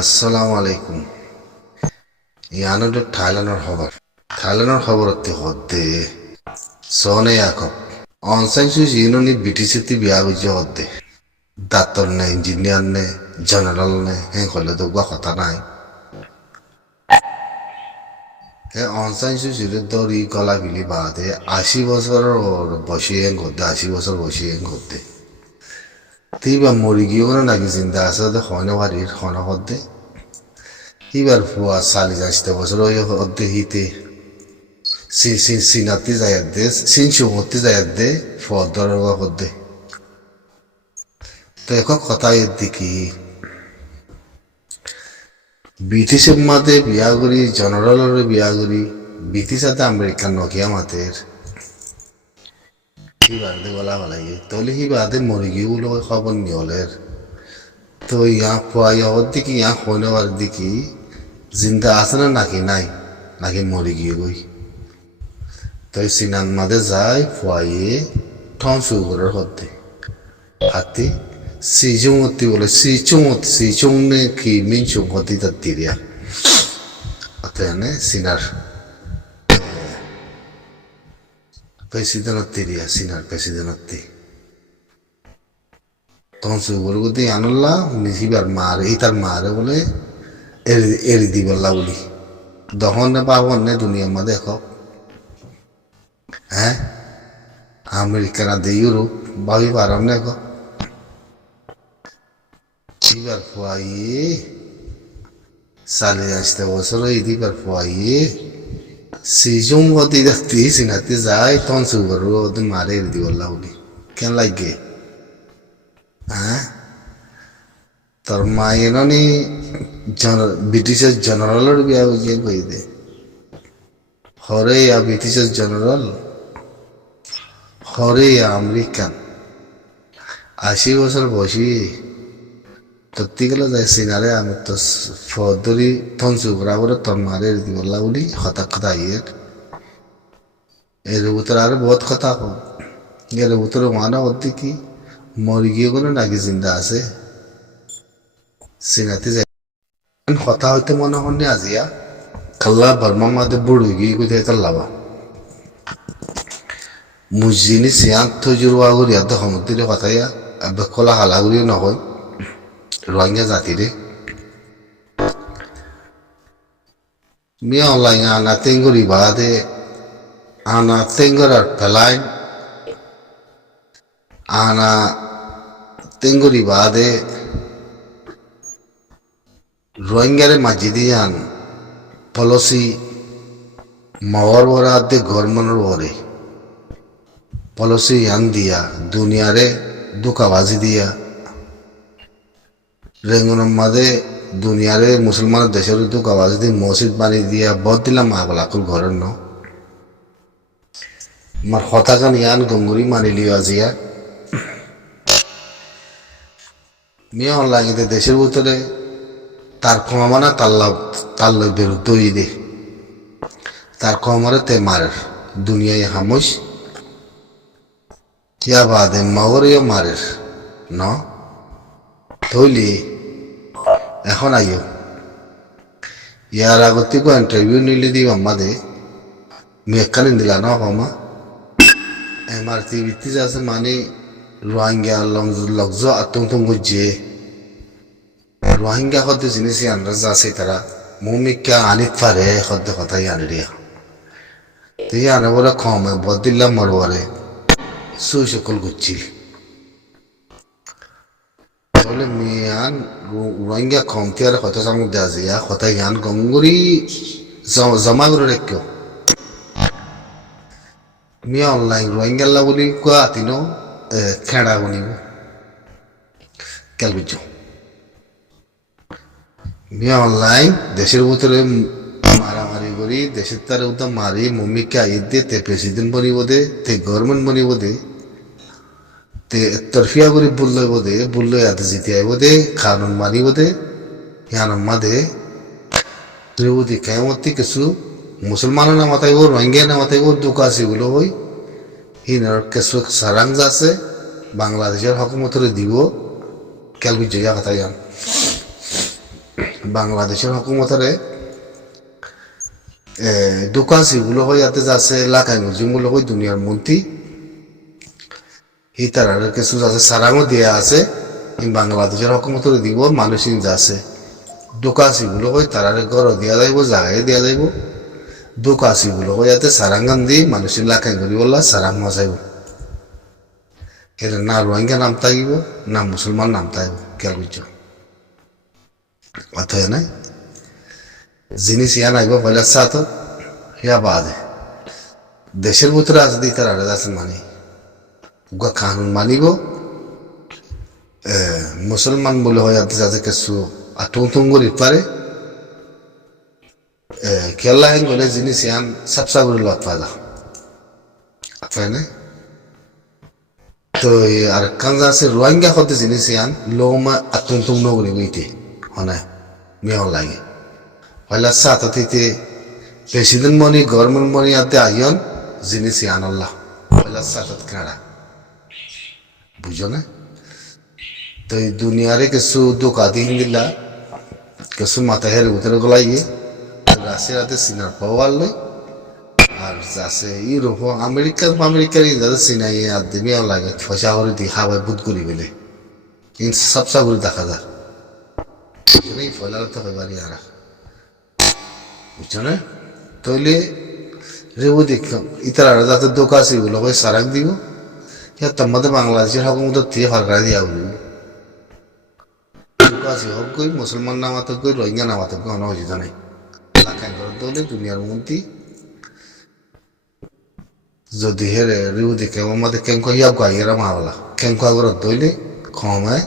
আসসালামু আলাইকুম। ইয়ানোটো থাইল্যান্ডৰ খবৰ হতে সনে ইয়াকক অনসাইন সুইচ ইউনি বিটিসিতি বিয়া বুঝে হতে ডাক্তার নে ইঞ্জিনিয়ার নে জেনারেল নে হে হলে তো কথা নাই হে অনসাইন সুইচ দরি গলা বিলি বাদে 80 বছর বসে হতে 80 বছর বসে হতে তিবা মরি গিয়ে নাকি চিন্তা আছে হয় না বাড়ির হনা হতে এবার ফুয়া 40-50 বছর হতে হিতে সিনাতি যায় দে সিনসুমতি যায় দে ফদর হতে তো এখন কথা এদিকে ব্রিটিশের মাতে বিয়া করি জেনারেলের বিয়া করি ব্রিটিশ সাথে আমেরিকান নকিয়া মাতের হিবাদে গলা ভালাই তলে হিবাদে মরি গিয়ে বলে খবর নিয়লের তো ইয়া ফুয়াই হওয়ার দিকে ইয়া হইনবার দিকে জিন্দা আছে না নাকি নাই নাকি মরি গিয়ে গই তো সিনান মাদে যায় ফুয়াইয়ে ঠন সুগরের হতে হাতি সিজুমতি বলে সিচুংনে কি মিনচুং হতে তাত্তিরিয়া অতএনে সিনার প্রেসিডেন্টতিরিয়া সিনার প্রেসিডেন্টতি তখন সুগর গতি আনল্লা নিশিবার মারে ইতার মারে বলে এরি দিবল্লা বলি দহন নে পাবন নে দুনিয়ার মধ্যে দেখো হ্যাঁ আমেরিকান আদে ইউরোপ ভাবি পারাম না দেখো এবার ফুয়াইয়ে 40-50 বছর এদিবার ফুয়াইয়ে সিজুম হতে যাচ্ছি সিনাতে যায় তখন সুগর ওদের মারে এরি দিবল্লা বলি কেন লাগে হ্যাঁ তোর মায়েরনি ব্রিটিশের জেনারেলের বিয়া বুঝিয়ে কই দে হরে ব্রিটিশের জেনারেল হরে আমেরিকান 80 বছর বসি তত্তি গেলে যায় সিনারে আমি তো ফদরি থনসু বরাবর তোর মারে দিবল্লা বলি হঠাৎ কথা এর ভিতরে আরো বহুত কথা হল এর ভিতরে মানা হতে কি মরি গিয়ে কোনো নাকি জিন্দা আছে সিনাতে যায় কথা হইতে মনে হন আজিয়া খাল্লা বর্মা মাদে বুড়ি গিয়ে কোথায় তাল্লাবা মুজিনি সিয়ান থজুরওয়া করি এত সমুদ্রে কথাইয়া বেকলা হালাগুড়িও নহয় রোহিঙ্গা জাতিরে মিয়া অনলাইন আনা তেঙ্গুরি বাদে আনা তেঙ্গুরার ফেলাইন আনা তেঙ্গুরি বাদে রোহিঙ্গারে মাজিদিয়ান পলিসি মহর বরাতে গরমনের বরে পলিসি ইয়ান দিয়া দুনিয়ারে দুকাবাজি দিয়া রেঙ্গনের মাঝে দুনিয়ারে মুসলমানের দেশের দুকাবাজি দিয়ে মসজিদ বানিয়ে দিয়া বদ দিলাম মাগলাকুর ঘরের ন আমার হতাকান ইয়ান গঙ্গুরি মানিলি আজিয়া মিয়া অনলাইনে দেশের ভিতরে তার ক্ষমানা তাল্ল বিরুদ্ধ দে তার ক্ষমারে তে মারের দুনিয়ায় হামস ইয়া বাদে মাওরিও মারের ন থইলি এখন আইও ইয়ার আগতে কো ইন্টারভিউ নিলে দিব আমাদের মেকানিন দিলা না কমা এমআরটি ভিত্তি আছে মানে রোহিঙ্গা লগ্জ আতঙ্ক গুজে রোহিঙ্গা হতে জিনিস আন্দাজ আছে তারা মুমিকা আনিত পারে হতে কথাই আনিরিয়া তুই আনে বলে কমে বদিল্লা মরবরে সুই সকল গুচ্ছিল বলে মিয়ান রোহিঙ্গা কমতি আর কথা সামুক দেওয়া যায় কথা ইয়ান গঙ্গুরি জমা করে রেখো মিয়া অনলাইন রোহিঙ্গা বলি কোয়া আতিন খেড়া বনিব কেল বুঝছো মিয়া অনলাইন দেশের ভিতরে মারামারি করি দেশের তার উদ্যম মারি মম্মিকে আইত দে তে প্রেসিডেন্ট বনিব দে তে গভর্নমেন্ট বনিব দে তে তরফিয়া করে বুল্লই আতে জিতে আইব দে কানুন মানিব দে ইয়ানম্মা দে ত্রিবুদি কেমতি কিছু মুসলমানের না মাথাইব রোহিঙ্গা না মাথাইব দুকাশি গুলো হই হিনার কিছু সারাং আছে বাংলাদেশের হকুমতরে দিব কেল বুঝছো ইয়া কথা ইয়ান বাংলাদেশের হুকুমতরে দোকাসি গুলো হয়ে যাতে যাচ্ছে লাখাই মুজিমগুলো হয়ে দুনিয়ার মন্ত্রী হি তার কিছু আছে সারাংও দেয়া আছে বাংলাদেশের হুকুমতরে দিব মানুষ যাচ্ছে দোকাসি গুলো হয়ে তার ঘর দিয়া যাইব জায়গায় দিয়া যাইব দোকাসি গুলো হয়ে যাতে সারাঙ্গান দিয়ে মানুষের লাখাই করি বললা সারাং মজাইব এর না রোহিঙ্গা নাম থাকিব না মুসলমান নাম থাকিব খেয়াল করছ অথ নাই জিনিস ইয়া নাইব পয়লা সাথ ইয়া বাদে দেশের ভিতরে আছে দিই তার আলাদা আছে মানে উগা কানুন মানিব মুসলমান বলে হয়ে যাতে যাতে কিছু আটুং করি পারে খেলা হেন গলে জিনিস ইয়ান সাবসা করে লত পালা আপনার না তো আর কাঞ্জা আছে রোহিঙ্গা হতে জিনিস ইয়ান লোমা আটুং নগরী গইতে হনে মেয়র লাগে পয়লা সাথ অতিথি প্রেসিডেন্ট মনি গভর্নমেন্ট মনি আতে আইন জিনিস ইয়ান আল্লাহ পয়লা সাথ কাড়া বুঝো না তো এই দুনিয়ারে কিছু দোকা দিন দিলা কিছু মাথা হের ভিতরে গলাইয়ে রাশিয়াতে সিনার পাওয়ার লই আর আছে ইউরোপ আমেরিকার যাদের সিনাই আর দিমিও লাগে পয়সা করে দি হাওয়ায় বুধ করি বলে কিন্তু সবসা করে দেখা যায় এই ফলার তো হইবারি আর বুঝছো না তাহলে রেবু দেখলাম ইতার আর যাতে দোকাসি গুলো ওই সারাক দিব ইয়া তোমাদের বাংলাদেশের হুকুমত দিয়ে ফারকার দিয়া বলবো দোকাসি হোক কই মুসলমান নামাত কই রোহিঙ্গা নামাত কই অনজিত নাই লাখান করে দলে দুনিয়ার মন্ত্রী যদি হেরে রেবু দেখে আমাদের কেঙ্ক ইয়া গাইয়েরা মাওলা কেঙ্ক করে দইলে কমায়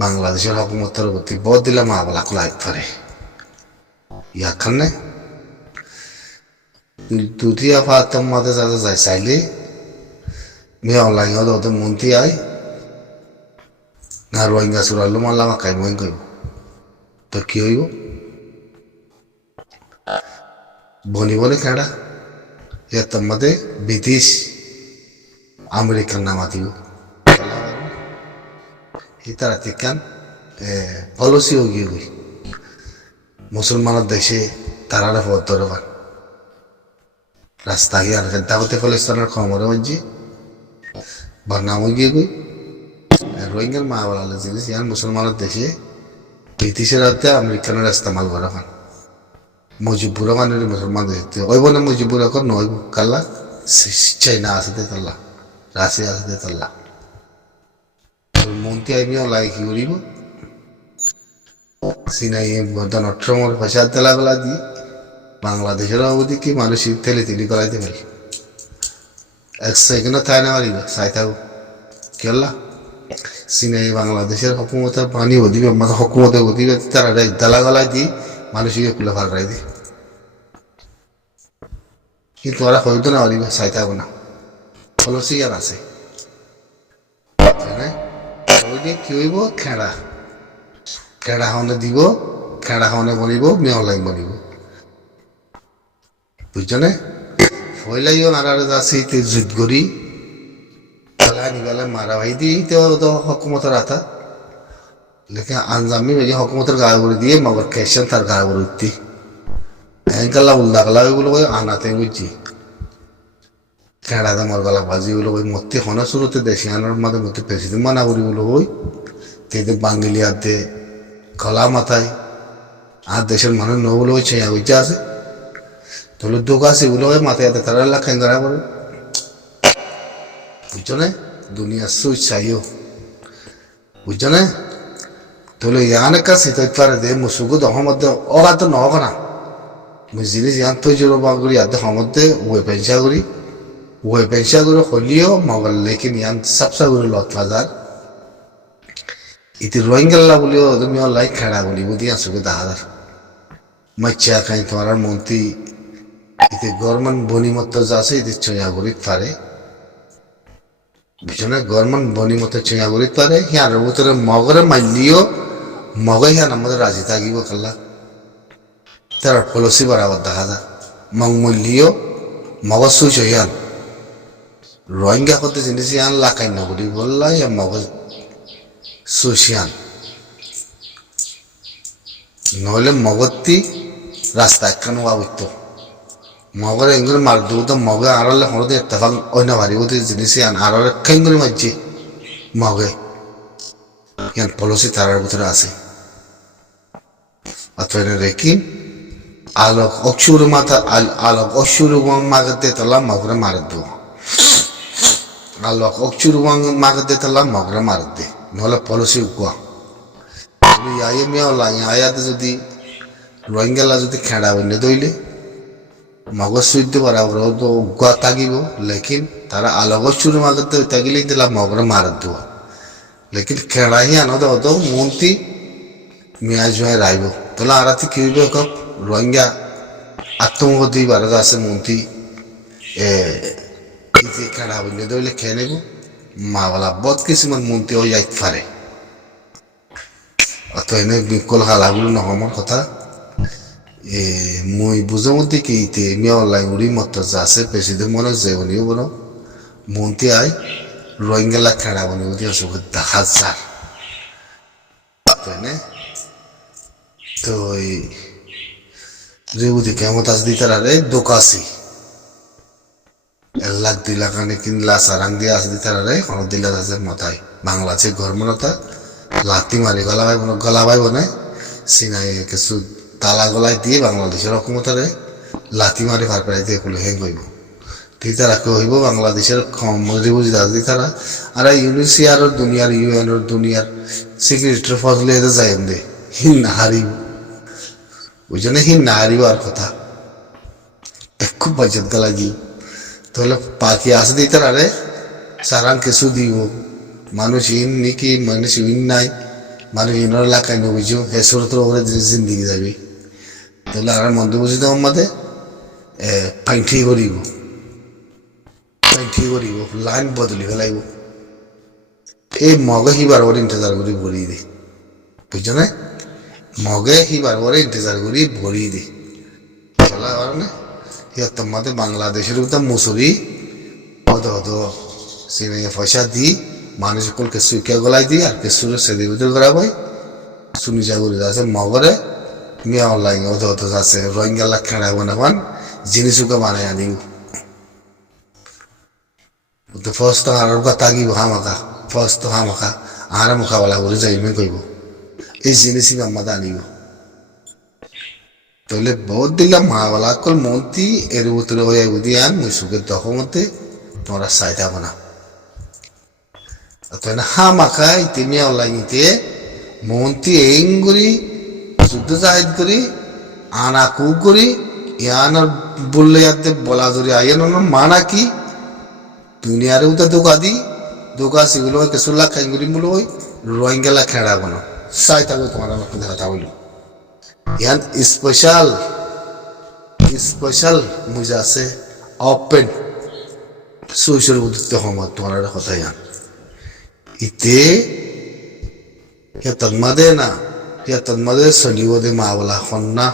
বাংলাদেশের হুকুমতের প্রতি বহুত দিলে মাওলা লাইক পারে ইয়াখানে দুটিয়া ফাতম মাঝে যাতে যাই চাইলে মেয়ে লাগে ওদের মন্ত্রী আয় না রোহিঙ্গা চুরালো মারলাম কাই মই কইব তো কি হইব বনিবনে খেড়া এর মধ্যে ব্রিটিশ আমেরিকান নামা দিব তারা তিকান পলিসি হয়ে গিয়ে গই মুসলমানের দেশে তারা পথ ধরবান রাস্তা গিয়ে আর দাওয়াতে ফলিস্তানের খবরে মধ্যে বন্যা হয়ে গিয়ে গই রোহিঙ্গার মা বলা জিনিস ইয়ান মুসলমানের দেশে ব্রিটিশের হাতে আমেরিকানের ইস্তেমাল করা পান মজিবুর মানে মুসলমান দেশে ওইব না মজিবুর এখন নইব কাল্লা চাইনা আছে দে তাল্লা রাশিয়া আছে দে তাল্লা মন্ত্রী আইবিও লাগে কি করিব সিনাই গণতন্ত্রমর পয়সা তেলা গলা দিয়ে বাংলাদেশের অবধি কি মানুষ তেলে তিলি করাইতে পারি এক সেকেন্ডও তাই না পারিব চাই থাকো কেলা সিনাই বাংলাদেশের হুকুমতের পানি অধিবে মানে হুকুমতের অধিবে তারা তেলা গলায় দিয়ে মানুষকে খুলে ফারাই দিয়ে কিন্তু ওরা হইতো না পারিবে চাই থাকো না ফলসি আর আছে কি হইব খেড়া খেড়া হনে দিব খেড়া হনে বনিব মেয়লাই বনিব বুঝছো না ফয়লাইও নারারে যাচ্ছে যুদ্ধ করি খেলা নিবেলা মারা ভাই দিয়ে তো হকুমতের আতা লেখা আনজামি মেয়ে হকুমতের গায়ে করে দিয়ে মগর খেয়েছেন তার গায়ে করে উঠতি এনকাল্লা উল্লা কালা ওইগুলো ওই আনাতে বুঝছি খেড়া দামর গলা বাজি গুলো ওই মধ্যে হনা শুরুতে দেশি আনার মাঝে মধ্যে প্রেসিডেন্ট মানা করি বলো ওই তেদের বাঙালি হাতে গলা মাথায় আর দেশের মানুষ নগুলো ওই ছেঁয়া ওইটা আছে তাহলে দোকাশি গুলো ওই মাথায় হাতে তারা লাখান ধরা করে বুঝছো না দুনিয়া সুই চাইও বুঝছো না তাহলে ইয়ানের কাছে তো পারে দে মুসুকু দহর মধ্যে অগাত নহক না মুই জিনিস ইয়ান তো জোর বাগুড়ি হাতে সমধ্যে ওই পেনশা করি ওই পেনশা করে হলিও মগল লেকিন ইয়ান সাবসা করে লত বাজার ইতি রোহিঙ্গাল্লা বলিও তুমি লাই খেড়া বলি বুঝি আসুকে দাহাদার মাচ্ছা খাই তোমার মন্ত্রী ইতি গভর্নমেন্ট বনিমত্ত যাচ্ছে ইতি চয়া করি পারে বুঝছো গভর্নমেন্ট বনিমত্ত চয়া করি পারে হিয়ার ভিতরে মগরে মাইলিও মগে হিয়ান আমাদের রাজি থাকিব কাল্লা তার পলিসি বরাবর দেখা যায় মগ মূল্যও মগ সুইচ হিয়ান রোহিঙ্গা করতে জিনিস ইয়ান লাখাই নগরী বললা ইয়া মগ সুইচ হিয়ান নহলে মগতি রাস্তা একখান হইত মগরে এঙ্গুলো মার দেবো তো মগে আড়লে হলদে এত্তেফাক অন্য ভারি বলতে জিনিস আন আর একখান করে মারছি মগে ইয়ান পলসি তারার ভিতরে আছে অথবা রেখি আলোক অক্ষুর মাথা আলোক অক্ষুর মাগাতে তালা মগরে মার দেবো আলোক অক্ষুর মাগাতে তালা মগরে মার দে নহলে পলসি উকুয়া ইয়াই মেয়ে ইয়াতে যদি রোহিঙ্গালা যদি খেড়া বন্যে দইলে মগজ সুইতে বরাবর তো উগুয়া থাকিব লেকিন তারা আলোক চুর মাগতে থাকিলে দিলা মগরে মার দেব লেকিন খেড়াই আনো তো মন্ত্রী মিয়া জুয়াই রাইব তোলা আরাতি কি হইব কক রোহিঙ্গা আত্মগতি ভারত আছে মন্ত্রী খেড়া বন্যে দইলে খেয়ে নেব মাওলা বহুত কিছুমান মন্ত্রী হয়ে যাইতে পারে অত এনে বিকল হালাগুলো নহমৰ কথা মই বুঝো মধ্যে কি মিয়া অনলাইন উড়ি মত আছে প্রেসিডেন্ট মনে যেবনিও বনো মন্ত্রী আই রোহিঙ্গালা খেড়া বনি বুঝি অসুখ দেখা যার তো যে বুঝি কেমন আস দিতে রে দোকাশি 1 লাখ 2 লাখ আনে কিনলা সারাং দিয়ে আস দিতে রে কোনো দিলা আছে মাথায় বাংলাদেশে গভর্নমেন্ট লাতি মারি গলাবাই বনে সিনাই কিছু তালা গলায় দিয়ে বাংলাদেশের অক্ষমতারে লাথি মারি ভার পেড়াই দিয়ে খুলে হেং হইব ঠিক তারা কেউ হইব বাংলাদেশের মজুরি বুঝি দাদি তারা আর ইউনিসিয়ার দুনিয়ার ইউএনর দুনিয়ার সিকিউরিটির ফজলে এদের যাই দে হিন না হারিব ওই জন্য হিন না হারিব আর কথা খুব বাজত গলা দি তাহলে পাখি আসে দিতে আরে সারাং কিছু দিব মানুষ ইন নাকি মানুষ ইন নাই মানুষ ইনর এলাকায় নবীজু হে সুরতর ওপরে জিন্দিগি যাবি তাহলে আর মন্দ বুঝিতে আমাদের পাইঠি করিব লাইন বদলি ফেলাইব এই মগে হিবার ওর ইন্তজার করি ভরিয়ে দে বুঝছো না মগে হিবার ওরে ইন্তজার করি ভরিয়ে দে চলা কারণে তোমাদের বাংলাদেশের তো মুসুরি হদ সিনে পয়সা দি মানুষ সকল কেসু কে গলাই দি আর কেসু সেদি ভিতর করা ভাই শুনি যাগুলি আছে মগরে মিয়া অনলাইন হদ আছে রোহিঙ্গালা খেড়া বানাবান জিনিসকে বানায় আনিব তো ফার্স্ট আর কথা গিব হামাকা ফার্স্ট হামাকা আর মুখাওয়ালা করে যাইবে কইব এই জিনিসই আমাদের আনিব তাহলে বহুত দিলাম মাওয়ালা কল মন্ত্রী এর ভিতরে হয়ে উদিয়ান মুই সুখের দখমতে তোমরা চাই থাকো না হামাকা ইতিমি অনলাইনিতে মন্ত্রী এঙ্গুরি যুদ্ধ জাহিদ করি আনা কু করি ইয়ান বললে ইয়াতে বলা ধরি আইয়ান মানা কি দুনিয়ারে উঠে দোকা সেগুলো কেসুল্লা খাই করি বলো ওই রোহিঙ্গালা খেড়া বানো চাই থাকো তোমার আমাকে কথা বলি ইয়ান স্পেশাল মুজা আছে ওপেন সুইসের উদ্দিত হমত তোমার কথা ইয়ান ইতে তন্মাদে না তন্মাদে চলিব দে মাওলা খন না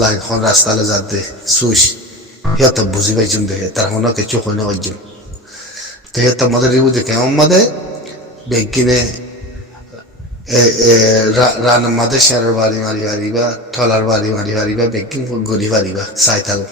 লাইন খন রাস্তালে যাতে সুইস সিহঁতক বুজি পাইছোন দেখে তাৰ মনত কিছু হয় না পাইছোন তো সিহঁতক মাদে রিবু দেখে আমাদের বেগিনে রান মাদে শেয়ারের বাড়ি মারি হারিবা ঠলার বাড়ি মারি হারিবা বেগিন গড়ি হারিবা চাই থাকো